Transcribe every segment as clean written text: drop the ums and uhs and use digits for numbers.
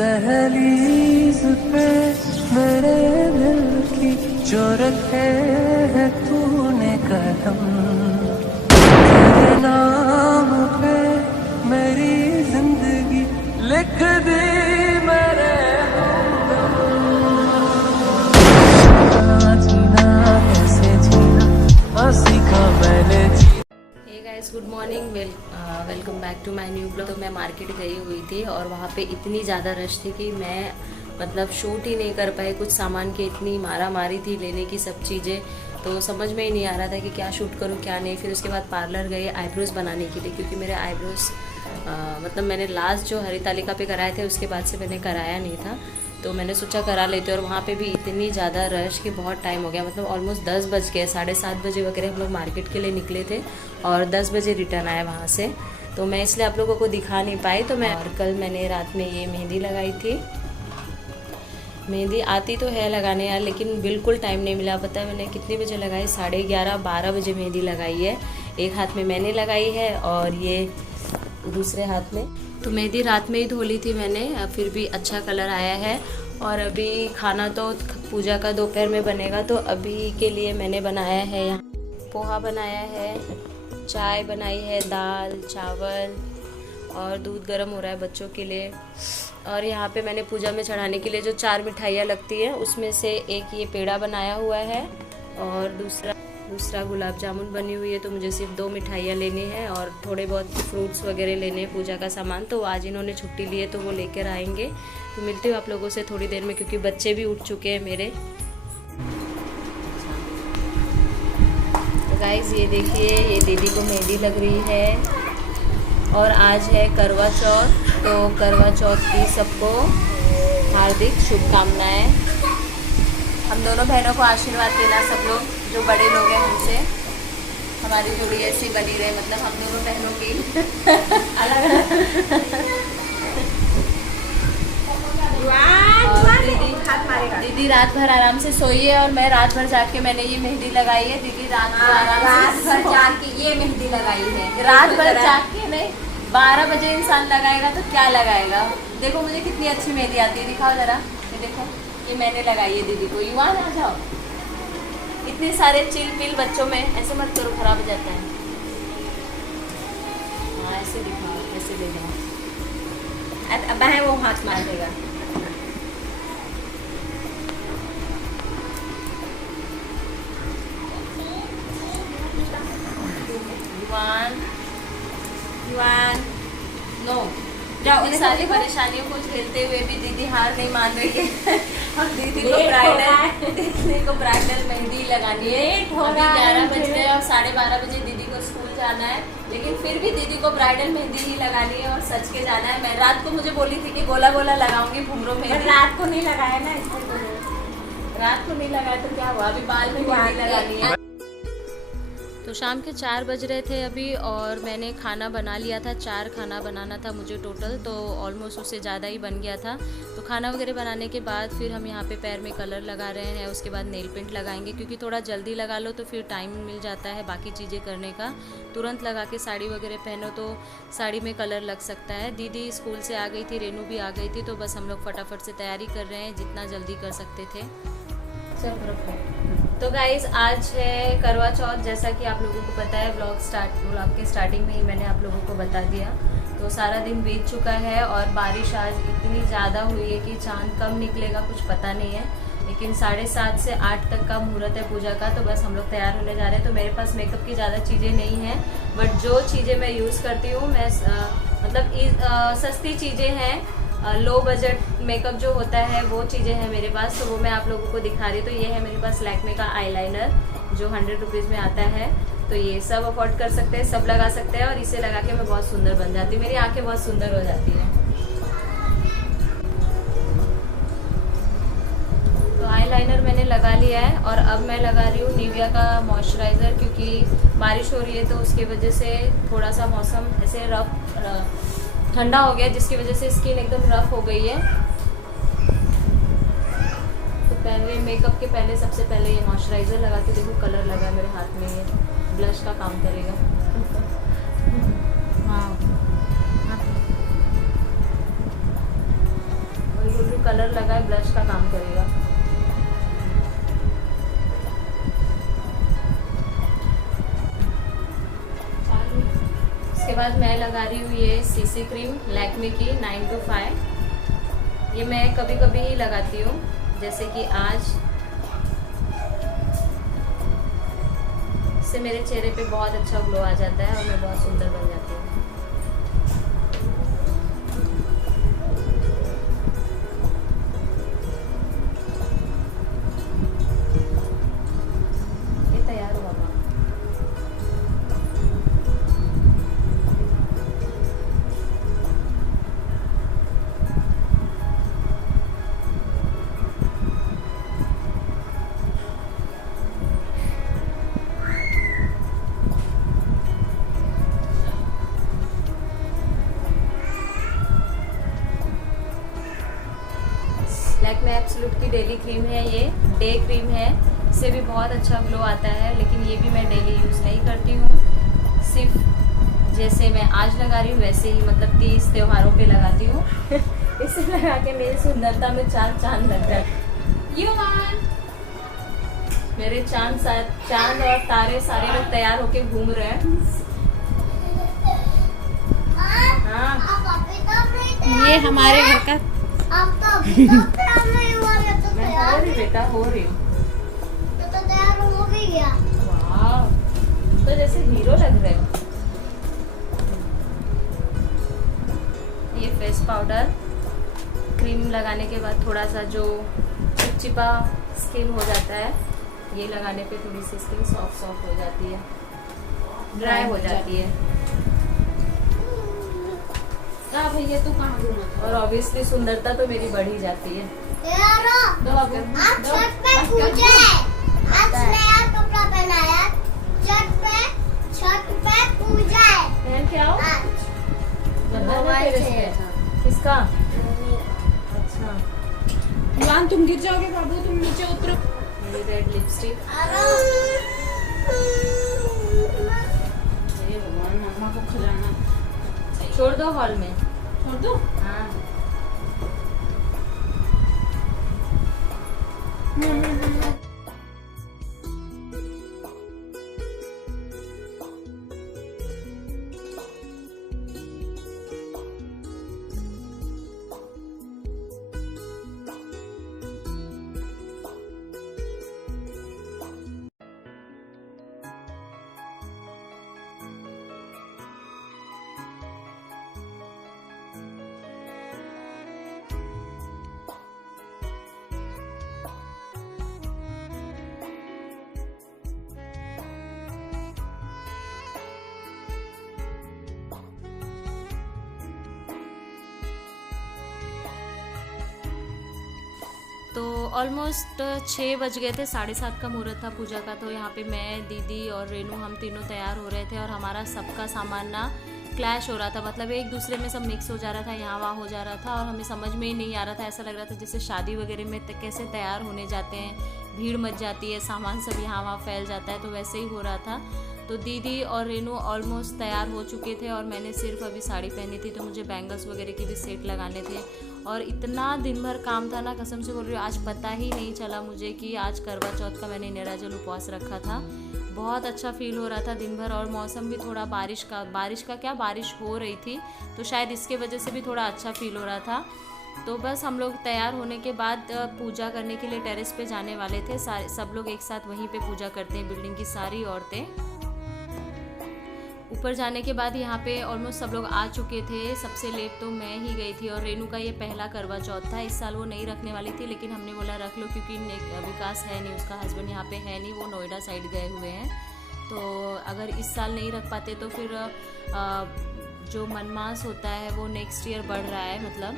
दहलीज पे मेरे दिल की जो रखे है तूने कदम, तेरे नाम पे मेरी जिंदगी लिख दी मेरे जीना कैसे जीना हंसी का मैंने hey guys, good morning, welcome back to my new blog. तो मैं मार्केट गई हुई थी और वहाँ पे इतनी ज़्यादा रश थी कि मैं मतलब शूट ही नहीं कर पाई। कुछ सामान की इतनी मारा मारी थी लेने की सब चीज़ें, तो समझ में ही नहीं आ रहा था कि क्या शूट करूँ क्या नहीं। फिर उसके बाद पार्लर गए आईब्रोज़ बनाने के लिए, क्योंकि मेरे आईब्रोज़ मतलब मैंने लास्ट जो हरितालिका पे कराए थे उसके बाद से मैंने कराया नहीं था, तो मैंने सोचा करा लेते। और वहाँ पे भी इतनी ज़्यादा रश कि बहुत टाइम हो गया, मतलब ऑलमोस्ट 10 बज गए। 7:30 बजे वगैरह हम लोग मार्केट के लिए निकले थे और 10 बजे रिटर्न आए वहाँ से, तो मैं इसलिए आप लोगों को दिखा नहीं पाई। तो मैं और कल मैंने रात में ये मेहंदी लगाई थी। मेहंदी आती तो है लगाने यार, लेकिन बिल्कुल टाइम नहीं मिला। पता है मैंने कितने बजे लगाई? 11:30-12 बजे मेहंदी लगाई है। एक हाथ में मैंने लगाई है और ये दूसरे हाथ में। तो मेहंदी रात में ही धो ली थी मैंने, फिर भी अच्छा कलर आया है। और अभी खाना तो पूजा का दोपहर में बनेगा, तो अभी के लिए मैंने बनाया है यहाँ पोहा बनाया है, चाय बनाई है, दाल चावल और दूध गर्म हो रहा है बच्चों के लिए। और यहाँ पे मैंने पूजा में चढ़ाने के लिए जो 4 मिठाइयाँ लगती हैं उसमें से एक ये पेड़ा बनाया हुआ है और दूसरा गुलाब जामुन बनी हुई है। तो मुझे सिर्फ 2 मिठाइयाँ लेनी है और थोड़े बहुत फ्रूट्स वगैरह लेने हैं पूजा का सामान। तो आज इन्होंने छुट्टी ली है तो वो लेकर आएंगे। तो मिलती हूँ आप लोगों से थोड़ी देर में, क्योंकि बच्चे भी उठ चुके हैं मेरे। तो गाइस ये देखिए, ये दीदी को मेहंदी लग रही है और आज है करवा चौथ, तो करवा चौथ की सबको हार्दिक शुभकामनाएं। हम दोनों बहनों को आशीर्वाद देना सब लोग, जो बड़े लोग हैं हमसे, हमारी जोड़ी ऐसी बनी रहे, मतलब हम दोनों बहनों की अलग दीदी रात भर आराम से सोई है और मैं रात भर जाके मैंने ये मेहंदी लगाई है। दीदी रात भर जाके ये मेहंदी लगाई है। रात भर जाके नहीं, 12 बजे इंसान लगाएगा तो क्या लगाएगा। देखो मुझे कितनी अच्छी मेहंदी आती है, दिखाओ जरा। ये देखो, ये मैंने लगाई है दीदी को। युवान आ जाओ, इतने सारे चिल पिल बच्चों में ऐसे मत करो, खराब हो जाता है। हाँ ऐसे दिखाओ, ऐसे दे दो। अब है वो हाथ मार देगा। युवान नो जाओ। इन सारी परेशानियों को झेलते हुए भी दीदी हार नहीं मान रही है और दीदी को ब्राइडल मेहंदी लगानी है। अभी 11 बज गए और 12:30 बजे दीदी को स्कूल जाना है, लेकिन फिर भी दीदी को ब्राइडल मेहंदी ही लगानी है और सच के जाना है। मैं रात को मुझे बोली थी कि गोला गोला लगाऊंगी घुंघरू में, रात को नहीं लगाया ना, इसलिए रात को नहीं लगाया तो क्या हुआ, अभी बाल में मेहंदी लगानी है। तो शाम के 4 बज रहे थे अभी और मैंने खाना बना लिया था। 4 खाना बनाना था मुझे टोटल, तो ऑलमोस्ट उससे ज़्यादा ही बन गया था। तो खाना वगैरह बनाने के बाद फिर हम यहाँ पे पैर में कलर लगा रहे हैं, उसके बाद नेल पेंट लगाएंगे, क्योंकि थोड़ा जल्दी लगा लो तो फिर टाइम मिल जाता है बाकी चीज़ें करने का। तुरंत लगा के साड़ी वगैरह पहनो तो साड़ी में कलर लग सकता है। दीदी स्कूल से आ गई थी, रेनू भी आ गई थी, तो बस हम लोग फटाफट से तैयारी कर रहे हैं जितना जल्दी कर सकते थे। तो गाइज आज है करवा चौथ, जैसा कि आप लोगों को पता है, ब्लॉग के स्टार्टिंग में ही मैंने आप लोगों को बता दिया। तो सारा दिन बीत चुका है और बारिश आज इतनी ज़्यादा हुई है कि चांद कब निकलेगा कुछ पता नहीं है, लेकिन 7:30 से 8 तक का मुहूर्त है पूजा का। तो बस हम लोग तैयार होने जा रहे हैं। तो मेरे पास मेकअप की ज़्यादा चीज़ें नहीं हैं, बट जो चीज़ें मैं यूज़ करती हूँ मैं मतलब सस्ती चीज़ें हैं, लो बजट मेकअप जो होता है वो चीज़ें हैं मेरे पास, तो वो मैं आप लोगों को दिखा रही हूँ। तो ये है मेरे पास लैक्मे का आईलाइनर जो 100 रुपीज़ में आता है। तो ये सब अफोर्ड कर सकते हैं, सब लगा सकते हैं और इसे लगा के मैं बहुत सुंदर बन जाती हूँ, मेरी आंखें बहुत सुंदर हो जाती हैं। तो आईलाइनर मैंने लगा लिया है और अब मैं लगा रही हूँ निविया का मॉइस्चराइज़र, क्योंकि बारिश हो रही है तो उसकी वजह से थोड़ा सा मौसम ऐसे ठंडा हो गया, जिसकी वजह से स्किन एकदम रफ हो गई है। तो पहले मेकअप के पहले सबसे पहले ये मॉइस्चराइज़र लगा के देखो, कलर लगा है मेरे हाथ में, ये ब्लश का काम करेगा। हाँ कलर लगा है, ब्लश का काम करेगा। उसके बाद मैं लगा रही हूँ ये सीसी क्रीम लैक्मे की 9 to 5। ये मैं कभी कभी ही लगाती हूँ, जैसे कि आज। इससे मेरे चेहरे पे बहुत अच्छा ग्लो आ जाता है और मैं बहुत सुंदर बन जाती हूँ। ये तैयार हुआ मामा। लैक्मे एब्सोल्यूट की डेली क्रीम है, ये डे क्रीम है। इससे भी बहुत अच्छा ग्लो आता है, लेकिन ये भी मैं डेली यूज़ नहीं करती हूँ। सिर्फ जैसे मैं आज लगा रही हूँ वैसे ही, मतलब 30 त्योहारों पे लगाती हूँ। इसे लगा के मेरी सुंदरता में 4 चांद लग जाए। मेरे चांद और तारे सारे लोग तैयार होके घूम रहे हैं। हाँ, ये हमारे घर का मैं हो रही बेटा, हो रही हूँ। वाह, तो जैसे हीरो लग रहे हो। ये फेस पाउडर क्रीम लगाने के बाद थोड़ा सा जो चिपचिपा स्किन हो जाता है, ये लगाने पे थोड़ी सी स्किन सॉफ्ट हो जाती है, ड्राई हो जाती है। भैया तू कहाँ घूमा? और ऑब्वियसली सुंदरता तो मेरी बढ़ ही जाती है। आज छठ पे पूजा है, आज नया कपड़ा पहनाया, छठ पे पूजा है। पहन के आओ। मोबाइल से। किसका? अच्छा, ईवान तुम गिर जाओगे बाबू, तुम नीचे उतरो। मेरी रेड लिपस्टिक। भगवान, मामा को खिलाना। छोड़ दो हॉल में। छोड़ दो। हाँ, तो ऑलमोस्ट 6 बज गए थे, 7:30 का मुहूर्त था पूजा का। तो यहाँ पे मैं, दीदी और रेनू हम तीनों तैयार हो रहे थे और हमारा सबका सामान ना क्लैश हो रहा था, मतलब एक दूसरे में सब मिक्स हो जा रहा था, यहाँ वहाँ हो जा रहा था और हमें समझ में ही नहीं आ रहा था। ऐसा लग रहा था जैसे शादी वगैरह में कैसे तैयार होने जाते हैं, भीड़ मच जाती है, सामान सब यहाँ वहाँ फैल जाता है, तो वैसे ही हो रहा था। तो दीदी और रेनू ऑलमोस्ट तैयार हो चुके थे और मैंने सिर्फ अभी साड़ी पहनी थी, तो मुझे बैंगल्स वगैरह के भी सेट लगाने थे। और इतना दिन भर काम था ना, कसम से बोल रही हूँ, आज पता ही नहीं चला मुझे कि आज करवा चौथ का मैंने निर्जल उपवास रखा था। बहुत अच्छा फील हो रहा था दिन भर, और मौसम भी थोड़ा बारिश हो रही थी, तो शायद इसके वजह से भी थोड़ा अच्छा फील हो रहा था। तो बस हम लोग तैयार होने के बाद पूजा करने के लिए टेरेस पे जाने वाले थे। सब लोग एक साथ वहीं पे पूजा करते हैं, बिल्डिंग की सारी औरतें। ऊपर जाने के बाद यहाँ पे ऑलमोस्ट सब लोग आ चुके थे। सबसे लेट तो मैं ही गई थी और रेनू का ये पहला करवा चौथ था। इस साल वो नहीं रखने वाली थी, लेकिन हमने बोला रख लो, क्योंकि विकास है नहीं, उसका हस्बैंड यहाँ पे है नहीं, वो नोएडा साइड गए हुए हैं। तो अगर इस साल नहीं रख पाते तो फिर जो मनमास होता है वो नेक्स्ट ईयर बढ़ रहा है, मतलब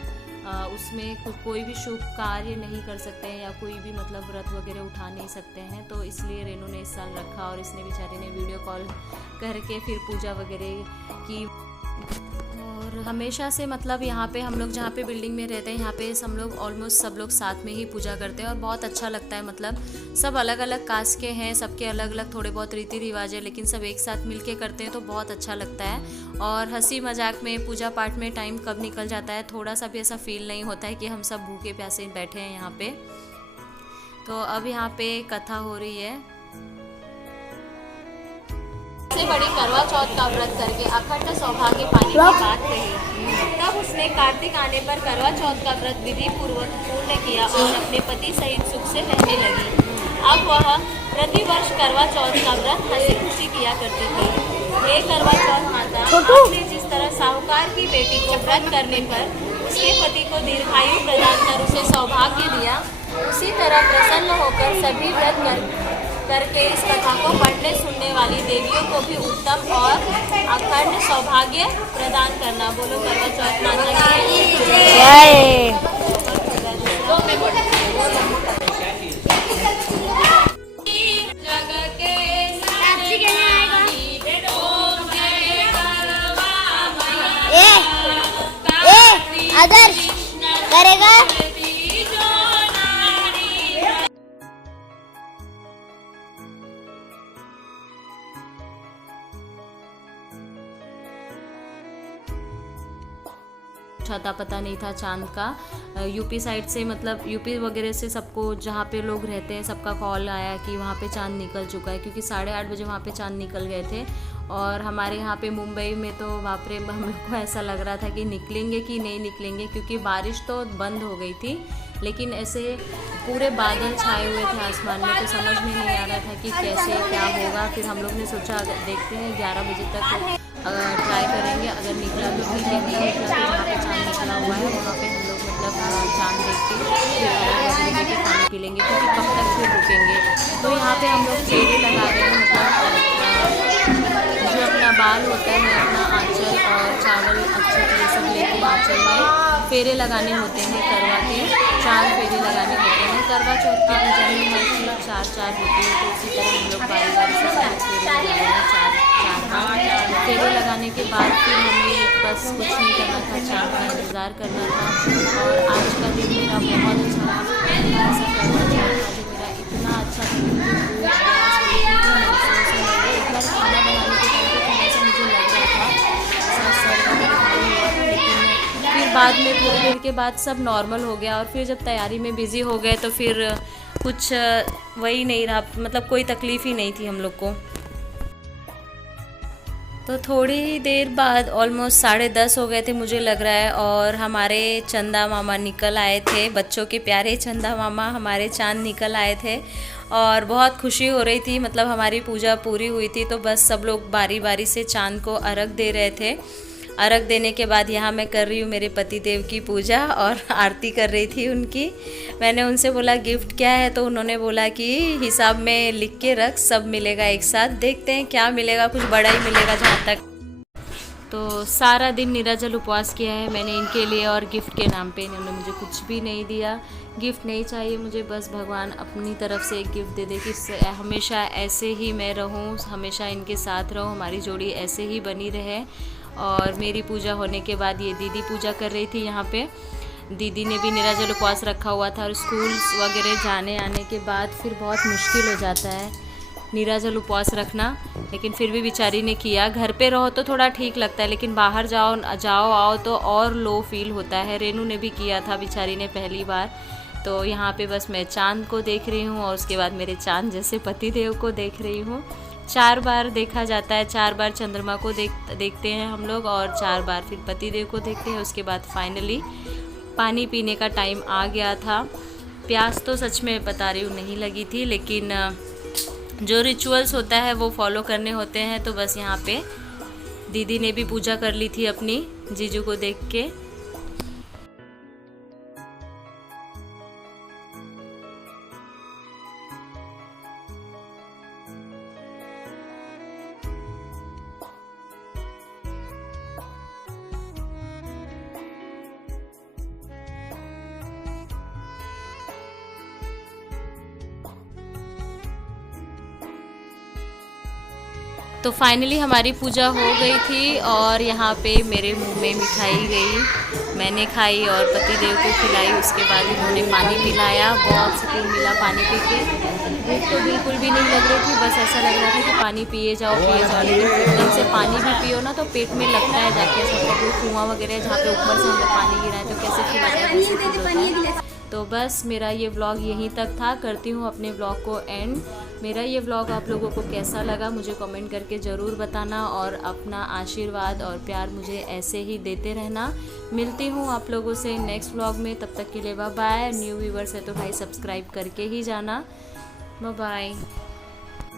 उसमें कोई भी शुभ कार्य नहीं कर सकते हैं या कोई भी मतलब व्रत वगैरह उठा नहीं सकते हैं। तो इसलिए रेनू ने इस साल रखा और इसने बेचारी ने वीडियो कॉल करके फिर पूजा वगैरह की। और हमेशा से मतलब यहाँ पे हम लोग जहाँ पे बिल्डिंग में रहते हैं यहाँ पे हम लोग ऑलमोस्ट सब लोग साथ में ही पूजा करते हैं और बहुत अच्छा लगता है। मतलब सब अलग अलग कास्ट के हैं, सबके अलग अलग थोड़े बहुत रीति रिवाज है, लेकिन सब एक साथ मिल के करते हैं तो बहुत अच्छा लगता है। और हंसी मजाक में पूजा पाठ में टाइम कब निकल जाता है थोड़ा सा भी ऐसा फील नहीं होता है कि हम सब भूखे प्यासे बैठे हैं यहाँ पे। तो अब यहाँ पे कथा हो रही है। सबसे बड़ी करवा चौथ का व्रत करके अखंड सौभाग्य पाने की बात कही। तब उसने कार्तिक आने पर करवा चौथ का व्रत विधि पूर्वक पूर्ण किया और अपने पति सहित सुख से रहने लगी। अब वह प्रतिवर्ष करवा चौथ का व्रत हंसी खुशी किया करती थी। हे करवा चौथ माता, आपने जिस तरह साहूकार की बेटी को व्रत करने पर उसके पति को दीर्घायु प्रदान कर उसे सौभाग्य दिया, उसी तरह प्रसन्न होकर सभी व्रत करके इस कथा को पढ़ने सुनने वाली देवियों को भी उत्तम और अखंड सौभाग्य प्रदान करना। बोलो करवा चौथ माता की जय। आदर्श करेगा। छाता पता नहीं था चांद का। यूपी साइड से मतलब यूपी वगैरह से सबको जहाँ पे लोग रहते हैं सबका कॉल आया कि वहाँ पे चांद निकल चुका है, क्योंकि 8:30 बजे वहाँ पे चांद निकल गए थे। और हमारे यहाँ पे मुंबई में तो बाप रे हम लोग को ऐसा लग रहा था कि निकलेंगे कि नहीं निकलेंगे, क्योंकि बारिश तो बंद हो गई थी लेकिन ऐसे पूरे बादल छाए हुए थे आसमान में, तो समझ में नहीं आ रहा था कि कैसे क्या होगा। फिर हम लोग ने सोचा देखते हैं 11 बजे तक ट्राई करेंगे, अगर निकला तो ठीक है, नहीं निकला तो जहाँ पे चांद निकला हुआ है वहाँ पे हम लोग मतलब चांद देख के पानी पी लेंगे, क्योंकि कब तक फिर रुकेंगे। तो यहाँ पे हम लोग फेरे लगा रहे हैं, मतलब जो अपना बाल होता है अपना आंचल और चावल अक्षत ये सब लेके आंचल में फेरे लगाने होते हैं। करवा के 4 फेरे लगाने होते हैं। करवा चौथ की पूजा में हर चीज़ 4 होती है, तो उसी तरह हम लोग बारी बारी से सारे फेरे लगा रहे हैं। 4 फेरे लगाने के बाद फिर हमें बस कुछ नहीं करना था, चांद का इंतज़ार करना था। और आज का दिन मेरा बहुत अच्छा ऐसा करवा चौथ था जो मेरा इतना अच्छा एक बार खाना बनाने के टाइम पर थोड़ा सा मुझे लग रहा था सर का भारी हुआ था, लेकिन फिर बाद में थोड़ी देर के बाद सब नॉर्मल हो गया। और फिर जब तैयारी में बिज़ी हो गए तो फिर कुछ वही नहीं रहा, मतलब कोई तकलीफ़ ही नहीं थी हम लोग को। तो थोड़ी ही देर बाद ऑलमोस्ट 10:30 हो गए थे मुझे लग रहा है, और हमारे चंदा मामा निकल आए थे। बच्चों के प्यारे चंदा मामा हमारे चांद निकल आए थे और बहुत खुशी हो रही थी। मतलब हमारी पूजा पूरी हुई थी तो बस सब लोग बारी बारी से चांद को अर्घ दे रहे थे। अर्घ देने के बाद यहाँ मैं कर रही हूँ मेरे पति देव की पूजा और आरती कर रही थी उनकी। मैंने उनसे बोला गिफ्ट क्या है, तो उन्होंने बोला कि हिसाब में लिख के रख, सब मिलेगा एक साथ, देखते हैं क्या मिलेगा, कुछ बड़ा ही मिलेगा जहाँ तक। तो सारा दिन निराजल उपवास किया है मैंने इनके लिए, और गिफ्ट के नाम पे इन्होंने मुझे कुछ भी नहीं दिया। गिफ्ट नहीं चाहिए मुझे, बस भगवान अपनी तरफ से एक गिफ्ट दे दे कि हमेशा ऐसे ही मैं रहूँ, हमेशा इनके साथ रहूँ, हमारी जोड़ी ऐसे ही बनी रहे। और मेरी पूजा होने के बाद ये दीदी पूजा कर रही थी यहाँ पे। दीदी ने भी निराजल उपवास रखा हुआ था, और स्कूल्स वगैरह जाने आने के बाद फिर बहुत मुश्किल हो जाता है निराजल उपवास रखना, लेकिन फिर भी बेचारी ने किया। घर पे रहो तो थोड़ा ठीक लगता है, लेकिन बाहर जाओ आओ तो और लो फील होता है। रेनू ने भी किया था बेचारी ने पहली बार। तो यहाँ पे बस मैं चांद को देख रही हूँ और उसके बाद मेरे चांद जैसे पति देव को देख रही हूँ। 4 बार देखा जाता है, 4 बार चंद्रमा को देखते हैं हम लोग, और 4 बार फिर पति देव को देखते हैं। उसके बाद फाइनली पानी पीने का टाइम आ गया था। प्यास तो सच में बता रही हूँ नहीं लगी थी, लेकिन जो रिचुअल्स होता है वो फॉलो करने होते हैं। तो बस यहाँ पे दीदी ने भी पूजा कर ली थी अपनी जीजू को देख के। तो फाइनली हमारी पूजा हो गई थी और यहाँ पे मेरे मुंह में मिठाई गई, मैंने खाई और पतिदेव को खिलाई। उसके बाद इन्होंने पानी पिलाया, बहुत सुकून मिला पानी पी के। भूख तो बिल्कुल भी नहीं लग रही थी, बस ऐसा लग रहा था कि पानी पिए जाओ लेकिन एकदम से पानी भी पियो ना तो पेट में लगता है जाके, ऐसा कोई कुआँ वगैरह जहाँ पे ऊपर से हम लोग पानी गिराए तो कैसे फील आता है, वैसे फील होता है। तो बस मेरा ये व्लॉग यहीं तक था, करती हूँ अपने व्लॉग को एंड। मेरा ये व्लॉग आप लोगों को कैसा लगा मुझे कमेंट करके ज़रूर बताना और अपना आशीर्वाद और प्यार मुझे ऐसे ही देते रहना। मिलती हूँ आप लोगों से नेक्स्ट व्लॉग में, तब तक के लिए बाय बाय। न्यू व्यूवर्स है तो भाई सब्सक्राइब करके ही जाना। Bye bye.